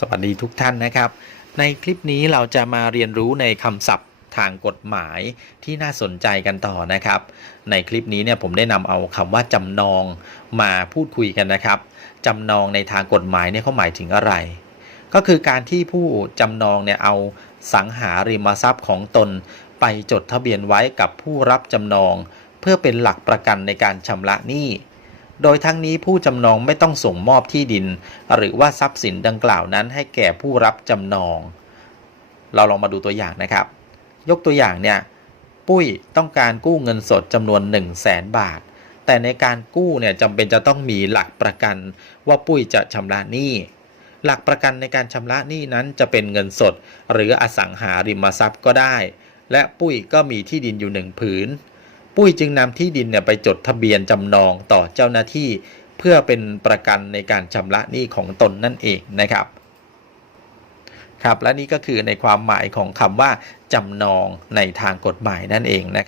สวัสดีทุกท่านนะครับ ในคลิปนี้เราจะมาเรียนรู้ในคำศัพท์ทางกฎหมายที่น่าสนใจกันต่อนะครับ ในคลิปนี้เนี่ยผมได้นำเอาคำว่าจำนองมาพูดคุยกันนะครับจำนองในทางกฎหมายเนี่ยเขาหมายถึงอะไร ก็คือการที่ผู้จำนองเนี่ยเอาสังหาริมทรัพย์ของตนไปจดทะเบียนไว้กับผู้รับจำนอง เพื่อเป็นหลักประกันในการชำระหนี้ โดยทั้งนี้ผู้จำนองไม่ต้องส่งมอบที่ดิน หรือว่าทรัพย์สินดังกล่าวนั้นให้แก่ผู้รับจำนอง เราลองมาดูตัวอย่างนะครับ ยกตัวอย่างเนี่ยปุ้ยต้องการกู้เงินสดจำนวน 1 0 0 0 0แสนบาท แต่ในการกู้เนี่ยจำเป็นจะต้องมีหลักประกันว่าปุ้ยจะชำระหนี้ หลักประกันในการชำระหนี้นั้นจะเป็นเงินสด หรืออสังหาริมทรัพย์ก็ได้ และปุ้ยก็มีที่ดินอยู่หนึ่งผืน ปุ้ยจึงนำที่ดินเนี่ยไปจดทะเบียนจำนองต่อเจ้าหน้าที่ เพื่อเป็นประกันในการชำระหนี้ของตนนั่นเองนะครับครับและนี่ก็คือในความหมายของคำว่าจำนองในทางกฎหมายนั่นเองนะครับ